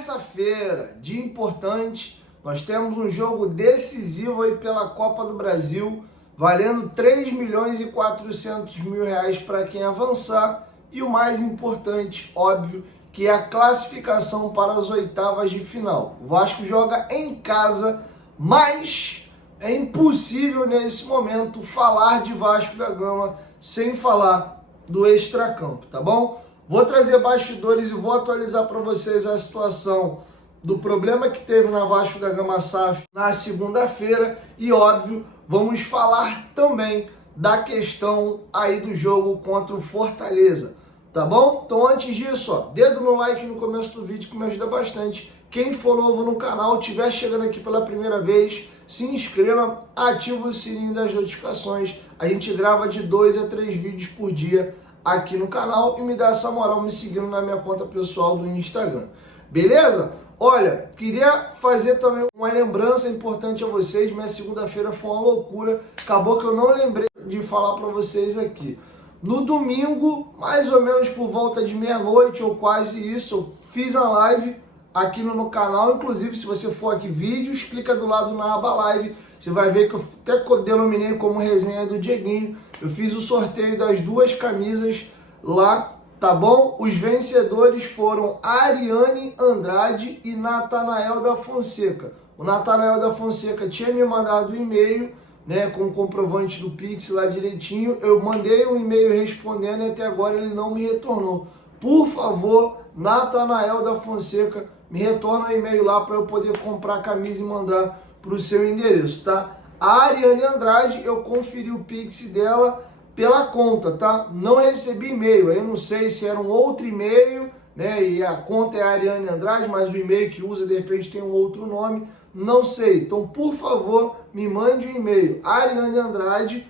Terça-feira, dia importante, nós temos um jogo decisivo aí pela Copa do Brasil, valendo 3 milhões e 400 mil reais para quem avançar e o mais importante, óbvio, que é a classificação para as oitavas de final. O Vasco joga em casa, mas é impossível nesse momento falar de Vasco da Gama sem falar do extracampo, tá bom? Vou trazer bastidores e vou atualizar para vocês a situação do problema que teve na Vasco da Gama SAF na segunda-feira e, óbvio, vamos falar também da questão aí do jogo contra o Fortaleza, tá bom? Então, antes disso, ó, dedo no like no começo do vídeo que me ajuda bastante. Quem for novo no canal, estiver chegando aqui pela primeira vez, se inscreva, ativa o sininho das notificações. A gente grava de 2 a 3 vídeos por dia aqui no canal e me dá essa moral me seguindo na minha conta pessoal do Instagram. Beleza? Olha, queria fazer também uma lembrança importante a vocês. Minha segunda-feira foi uma loucura. Acabou que eu não lembrei de falar para vocês aqui. No domingo, mais ou menos por volta de meia-noite ou quase isso, eu fiz a live aqui no canal. Inclusive, se você for aqui vídeos, clica do lado na aba live. Você vai ver que eu até denominei como resenha do Dieguinho. Eu fiz o sorteio das duas camisas lá, tá bom? Os vencedores foram Ariane Andrade e Natanael da Fonseca. O Natanael da Fonseca tinha me mandado um e-mail, né, com o comprovante do Pix lá direitinho. Eu mandei um e-mail respondendo e até agora ele não me retornou. Por favor, Natanael da Fonseca, me retorna o e-mail lá para eu poder comprar a camisa e mandar para o seu endereço, tá? A Ariane Andrade, eu conferi o Pix dela pela conta, tá? Não recebi e-mail, aí eu não sei se era um outro e-mail, né? E a conta é a Ariane Andrade, mas o e-mail que usa de repente tem um outro nome, não sei. Então, por favor, me mande um e-mail, Ariane Andrade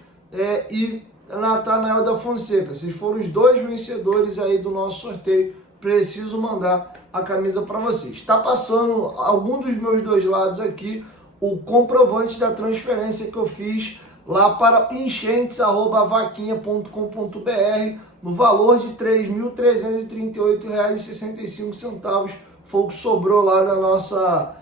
e Natanael da Fonseca. Vocês foram os dois vencedores aí do nosso sorteio. Preciso mandar a camisa para vocês. Está passando algum dos meus dois lados aqui o comprovante da transferência que eu fiz lá para enchentes@vaquinha.com.br no valor de R$ 3.338,65. Foi o que sobrou lá na nossa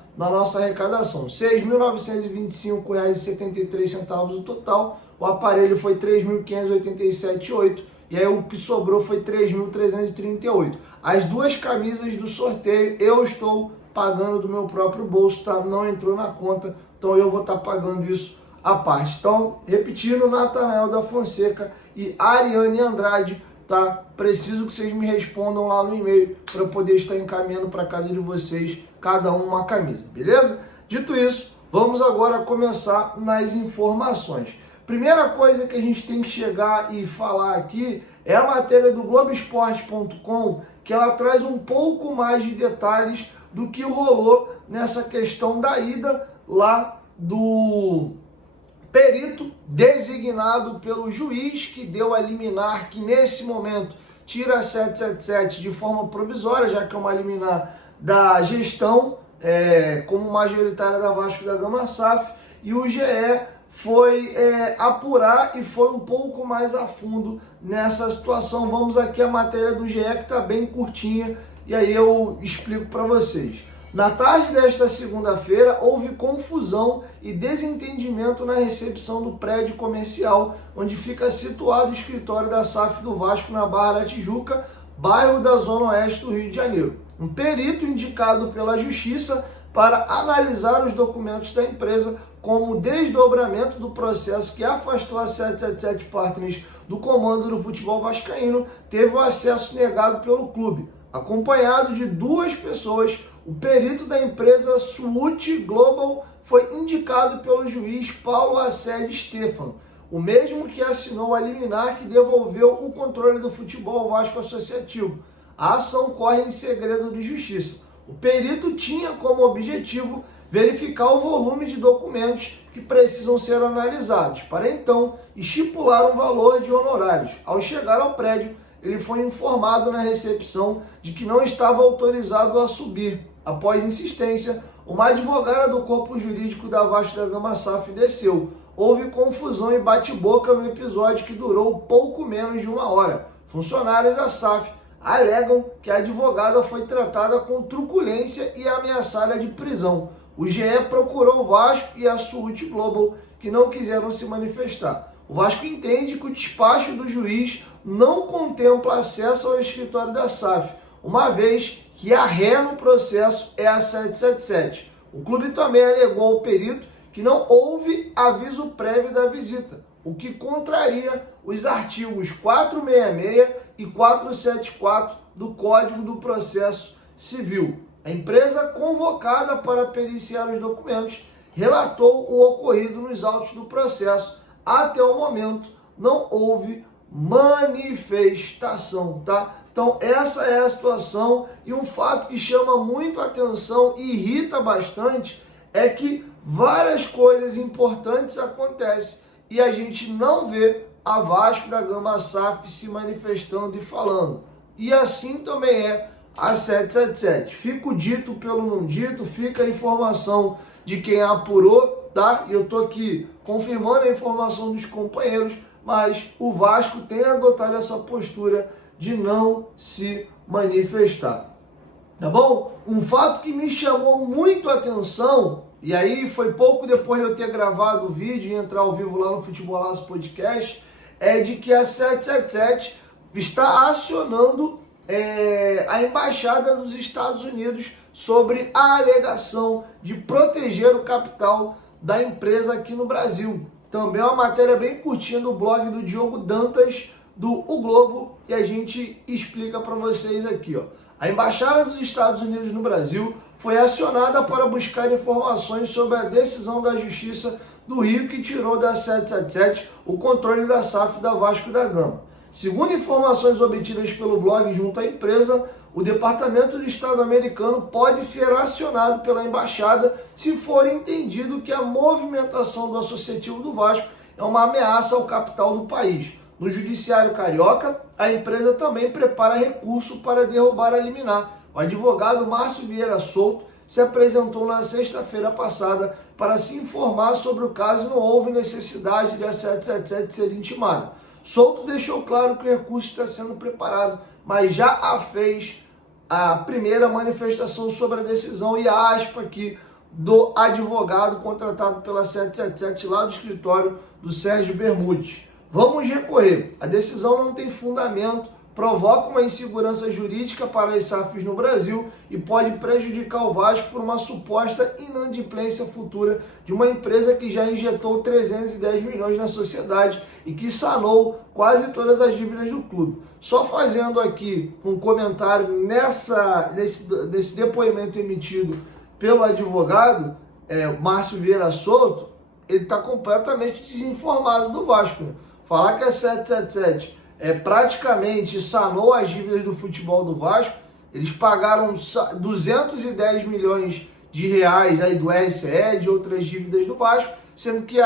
arrecadação. R$ 6.925,73 o total. O aparelho foi R$ 3.587,8 e aí o que sobrou foi R$ 3.338. As duas camisas do sorteio eu estou pagando do meu próprio bolso, tá? Não entrou na conta, então eu vou estar pagando isso à parte. Então, repetindo, Natanael da Fonseca e Ariane Andrade, tá? Preciso que vocês me respondam lá no e-mail para eu poder estar encaminhando para casa de vocês, cada um uma camisa, beleza? Dito isso, vamos agora começar nas informações. Primeira coisa que a gente tem que chegar e falar aqui é a matéria do Globoesporte.com, que ela traz um pouco mais de detalhes do que rolou nessa questão da ida lá do perito designado pelo juiz que deu a liminar, que nesse momento tira a 777 de forma provisória, já que é uma liminar da gestão como majoritária da Vasco da Gama SAF, e o GE foi apurar e foi um pouco mais a fundo nessa situação. Vamos aqui a matéria do GE, que está bem curtinha, e aí eu explico para vocês. Na tarde desta segunda-feira, houve confusão e desentendimento na recepção do prédio comercial, onde fica situado o escritório da SAF do Vasco na Barra da Tijuca, bairro da Zona Oeste do Rio de Janeiro. Um perito indicado pela Justiça para analisar os documentos da empresa como desdobramento do processo que afastou a 777 Partners do comando do futebol vascaíno, teve o acesso negado pelo clube. Acompanhado de duas pessoas, o perito da empresa Suute Global foi indicado pelo juiz Paulo Assede Stefano, o mesmo que assinou a liminar que devolveu o controle do futebol Vasco Associativo. A ação corre em segredo de justiça. O perito tinha como objetivo verificar o volume de documentos que precisam ser analisados, para então estipular um valor de honorários. Ao chegar ao prédio, ele foi informado na recepção de que não estava autorizado a subir. Após insistência, uma advogada do corpo jurídico da Vasco da Gama SAF desceu. Houve confusão e bate-boca no episódio que durou pouco menos de 1 hora. Funcionários da SAF alegam que a advogada foi tratada com truculência e ameaçada de prisão. O GE procurou o Vasco e a Suite Global, que não quiseram se manifestar. O Vasco entende que o despacho do juiz não contempla acesso ao escritório da SAF, uma vez que a ré no processo é a 777. O clube também alegou ao perito que não houve aviso prévio da visita, o que contraria os artigos 466 e 474 do Código do Processo Civil. A empresa convocada para periciar os documentos relatou o ocorrido nos autos do processo. Até o momento não houve manifestação, tá? Então essa é a situação, e um fato que chama muito a atenção e irrita bastante é que várias coisas importantes acontecem e a gente não vê a Vasco da Gama SAF se manifestando e falando. E assim também é a 777. Fica o dito pelo não dito, fica a informação de quem apurou, tá? E eu tô aqui confirmando a informação dos companheiros, mas o Vasco tem adotado essa postura de não se manifestar. Tá bom? Um fato que me chamou muito a atenção, e aí foi pouco depois de eu ter gravado o vídeo e entrar ao vivo lá no Futebolaço Podcast, é de que a 777 está acionando a Embaixada dos Estados Unidos sobre a alegação de proteger o capital da empresa aqui no Brasil. Também é uma matéria bem curtinha no blog do Diogo Dantas, do O Globo, e a gente explica para vocês aqui, ó. A Embaixada dos Estados Unidos no Brasil foi acionada para buscar informações sobre a decisão da Justiça do Rio que tirou da 777 o controle da SAF da Vasco da Gama. Segundo informações obtidas pelo blog junto à empresa, o Departamento de Estado americano pode ser acionado pela embaixada se for entendido que a movimentação do associativo do Vasco é uma ameaça ao capital do país. No Judiciário Carioca, a empresa também prepara recurso para derrubar a liminar. O advogado Márcio Vieira Souto se apresentou na sexta-feira passada para se informar sobre o caso e não houve necessidade de a 777 ser intimada. Souto deixou claro que o recurso está sendo preparado, mas já fez a primeira manifestação sobre a decisão e a aspa aqui do advogado contratado pela 777 lá do escritório do Sérgio Bermudes. Vamos recorrer. A decisão não tem fundamento, provoca uma insegurança jurídica para as SAFs no Brasil e pode prejudicar o Vasco por uma suposta inadimplência futura de uma empresa que já injetou 310 milhões na sociedade e que sanou quase todas as dívidas do clube. Só fazendo aqui um comentário nesse depoimento emitido pelo advogado Márcio Vieira Souto, ele está completamente desinformado do Vasco, né? Falar que a 777 praticamente sanou as dívidas do futebol do Vasco. Eles pagaram 210 milhões de reais aí do RCE, de outras dívidas do Vasco, sendo que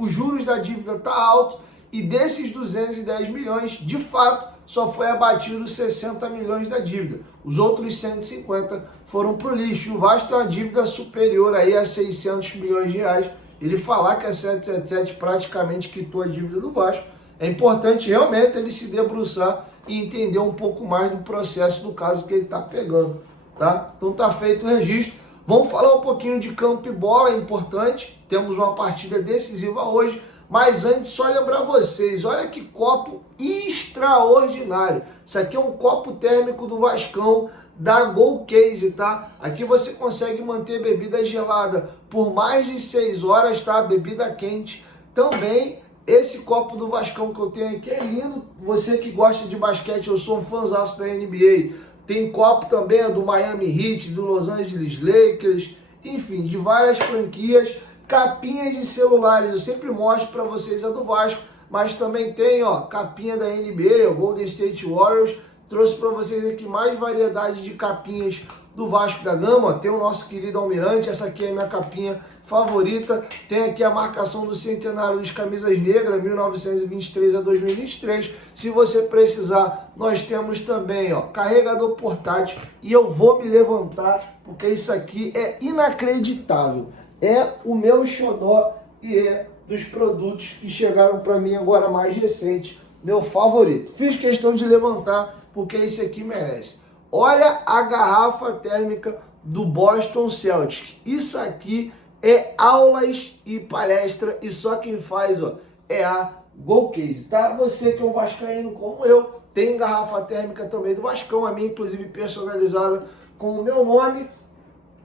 os juros da dívida tá alto, e desses 210 milhões, de fato, só foi abatido 60 milhões da dívida. Os outros 150 foram pro lixo. E o Vasco tem uma dívida superior aí a 600 milhões de reais. Ele falar que a 777 praticamente quitou a dívida do Vasco, é importante realmente ele se debruçar e entender um pouco mais do processo do caso que ele está pegando, tá? Então tá feito o registro. Vamos falar um pouquinho de campo e bola, é importante. Temos uma partida decisiva hoje, mas antes só lembrar vocês, olha que copo extraordinário. Isso aqui é um copo térmico do Vascão, da Gol Case, tá? Aqui você consegue manter bebida gelada por mais de 6 horas, tá? Bebida quente também. Esse copo do Vascão que eu tenho aqui é lindo. Você que gosta de basquete, eu sou um fãzaço da NBA. Tem copo também do Miami Heat, do Los Angeles Lakers, enfim, de várias franquias. Capinhas de celulares, eu sempre mostro para vocês a do Vasco, mas também tem, ó, capinha da NBA, o Golden State Warriors. Trouxe para vocês aqui mais variedade de capinhas do Vasco da Gama. Tem o nosso querido Almirante, essa aqui é a minha capinha favorita. Tem aqui a marcação do centenário dos Camisas Negras, 1923 a 2023. Se você precisar, nós temos também, ó, carregador portátil. E eu vou me levantar, porque isso aqui é inacreditável. É o meu xodó e é dos produtos que chegaram para mim agora mais recente meu favorito. Fiz questão de levantar porque esse aqui merece. Olha a garrafa térmica do Boston Celtics. Isso aqui é aulas e palestra e só quem faz, ó, é a Golcase, tá? Você que é um vascaíno como eu, tem garrafa térmica também do Vascão, a minha inclusive personalizada com o meu nome.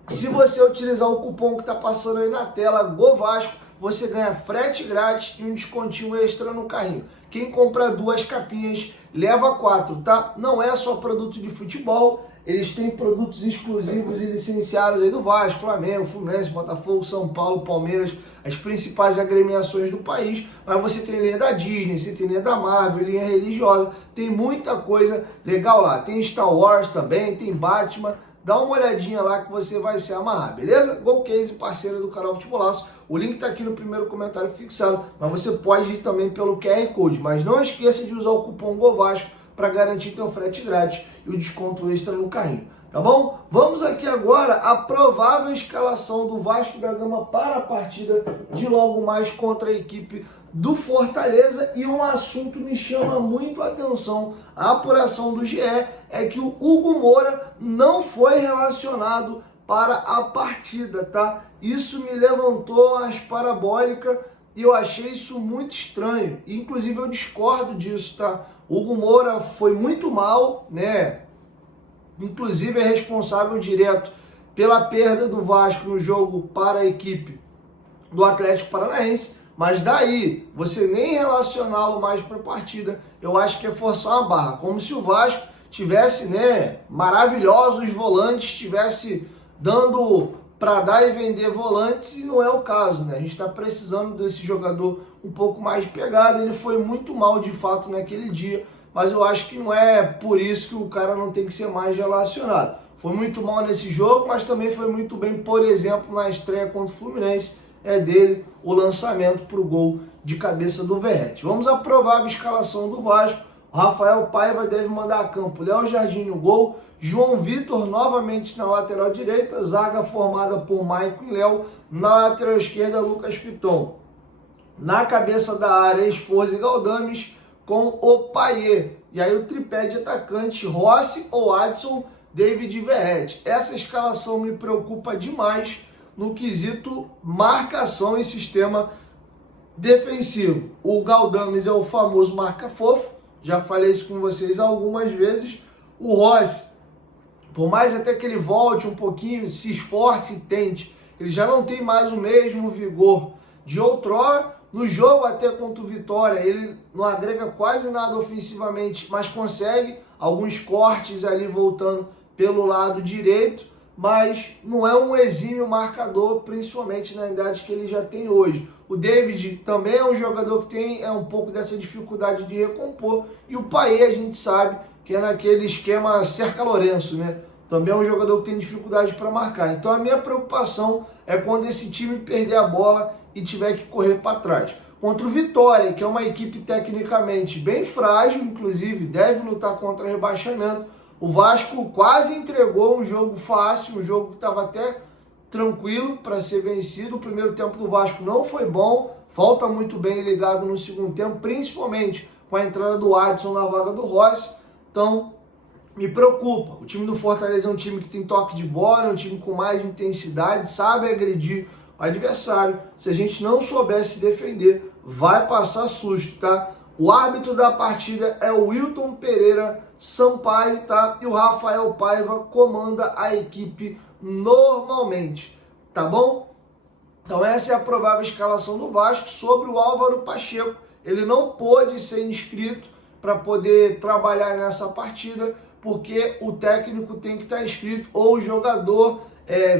Se você utilizar o cupom que tá passando aí na tela, GOVASCO, você ganha frete grátis e um descontinho extra no carrinho. Quem compra 2 capinhas, leva 4, tá? Não é só produto de futebol, eles têm produtos exclusivos e licenciados aí do Vasco, Flamengo, Fluminense, Botafogo, São Paulo, Palmeiras, as principais agremiações do país. Mas você tem linha da Disney, você tem linha da Marvel, linha religiosa, tem muita coisa legal lá. Tem Star Wars também, tem Batman. Dá uma olhadinha lá que você vai se amarrar, beleza? Golcase, parceira do canal Futebolaço. O link tá aqui no primeiro comentário fixado, mas você pode ir também pelo QR Code. Mas não esqueça de usar o cupom GOVASCO para garantir teu frete grátis e o desconto extra no carrinho, tá bom? Vamos aqui agora à provável escalação do Vasco da Gama para a partida de logo mais contra a equipe do Fortaleza. E um assunto me chama muito a atenção, a apuração do GE, é que o Hugo Moura não foi relacionado para a partida, tá? Isso me levantou as parabólicas e eu achei isso muito estranho. Inclusive eu discordo disso, tá? O Hugo Moura foi muito mal, né? Inclusive é responsável direto pela perda do Vasco no jogo para a equipe do Atlético Paranaense. Mas daí, você nem relacioná-lo mais para a partida, eu acho que é forçar uma barra. Como se o Vasco tivesse, né, maravilhosos volantes, tivesse dando para dar e vender volantes, e não é o caso, né? A gente está precisando desse jogador um pouco mais de pegada. Ele foi muito mal de fato naquele dia, mas eu acho que não é por isso que o cara não tem que ser mais relacionado. Foi muito mal nesse jogo, mas também foi muito bem, por exemplo, na estreia contra o Fluminense. É dele o lançamento para o gol de cabeça do Verratti. Vamos à provável escalação do Vasco. O Rafael Paiva deve mandar a campo Léo Jardim no gol, João Vitor novamente na lateral direita, zaga formada por Maicon e Léo, na lateral esquerda Lucas Piton. Na cabeça da área, Esforza e Galdames com o Payet. E aí o tripé de atacante, Rossi ou Adson, David e Verratti. Essa escalação me preocupa demais no quesito marcação e sistema defensivo. O Galdames é o famoso marca-fofo, já falei isso com vocês algumas vezes. O Rossi, por mais até que ele volte um pouquinho, se esforce e tente, ele já não tem mais o mesmo vigor de outrora. No jogo até contra o Vitória, ele não agrega quase nada ofensivamente, mas consegue alguns cortes ali voltando pelo lado direito. Mas não é um exímio marcador, principalmente na idade que ele já tem hoje. O David também é um jogador que tem um pouco dessa dificuldade de recompor. E o Payet a gente sabe que é naquele esquema Cerca Lourenço, né? Também é um jogador que tem dificuldade para marcar. Então a minha preocupação é quando esse time perder a bola e tiver que correr para trás. Contra o Vitória, que é uma equipe tecnicamente bem frágil, inclusive deve lutar contra rebaixamento, o Vasco quase entregou um jogo fácil, um jogo que estava até tranquilo para ser vencido. O primeiro tempo do Vasco não foi bom, falta muito bem ligado no segundo tempo, principalmente com a entrada do Adson na vaga do Rossi. Então, me preocupa. O time do Fortaleza é um time que tem toque de bola, é um time com mais intensidade, sabe agredir o adversário. Se a gente não souber se defender, vai passar susto, tá? O árbitro da partida é o Wilton Pereira Sampaio, tá? E o Rafael Paiva comanda a equipe normalmente, tá bom? Então essa é a provável escalação do Vasco. Sobre o Álvaro Pacheco, ele não pôde ser inscrito para poder trabalhar nessa partida, porque o técnico tem que estar inscrito, ou o jogador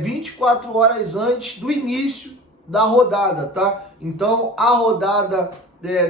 24 horas antes do início da rodada, tá? Então a rodada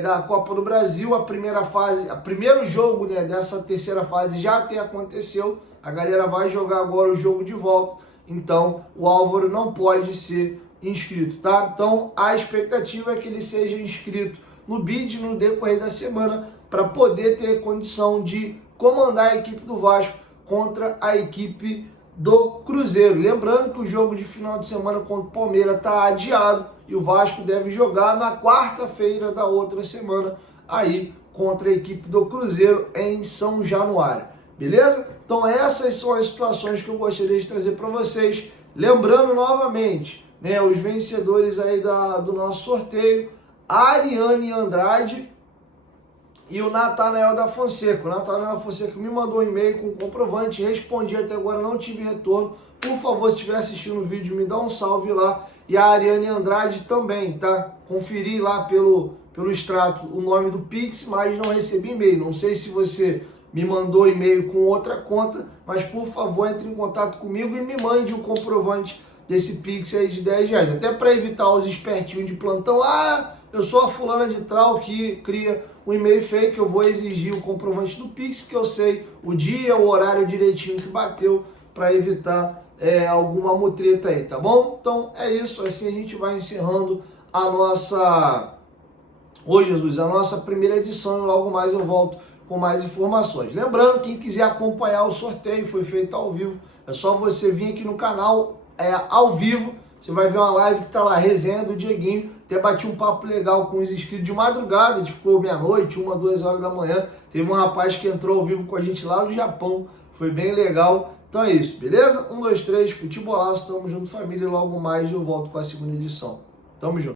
da Copa do Brasil, a primeira fase, o primeiro jogo, né, dessa terceira fase já até aconteceu, a galera vai jogar agora o jogo de volta, então o Álvaro não pode ser inscrito, tá? Então a expectativa é que ele seja inscrito no BID no decorrer da semana, para poder ter condição de comandar a equipe do Vasco contra a equipe do Cruzeiro. Lembrando que o jogo de final de semana contra o Palmeiras está adiado e o Vasco deve jogar na quarta-feira da outra semana, aí contra a equipe do Cruzeiro em São Januário, beleza? Então essas são as situações que eu gostaria de trazer para vocês. Lembrando novamente, né, os vencedores aí do nosso sorteio, a Ariane Andrade e o Natanael da Fonseca. O Natanael da Fonseca me mandou um e-mail com comprovante, respondi até agora, não tive retorno. Por favor, se estiver assistindo o vídeo, me dá um salve lá. E a Ariane Andrade também, tá? Conferi lá pelo extrato o nome do Pix, mas não recebi e-mail. Não sei se você me mandou e-mail com outra conta, mas por favor, entre em contato comigo e me mande o comprovante desse Pix aí de R$10. Até para evitar os espertinhos de plantão. Ah, eu sou a fulana de tal que cria um e-mail fake, eu vou exigir o comprovante do Pix, que eu sei o dia, o horário direitinho que bateu, para evitar alguma mutreta aí, tá bom? Então é isso, assim a gente vai encerrando a nossa... Ô Jesus, a nossa primeira edição, e logo mais eu volto com mais informações. Lembrando, quem quiser acompanhar o sorteio, foi feito ao vivo, é só você vir aqui no canal, ao vivo, você vai ver uma live que tá lá, resenha do Dieguinho, até bati um papo legal com os inscritos de madrugada, a gente ficou meia-noite, 1, 2 horas da manhã, teve um rapaz que entrou ao vivo com a gente lá do Japão, foi bem legal. Então é isso, beleza? 1, 2, 3, futebolaço, tamo junto família, e logo mais eu volto com a segunda edição. Tamo junto.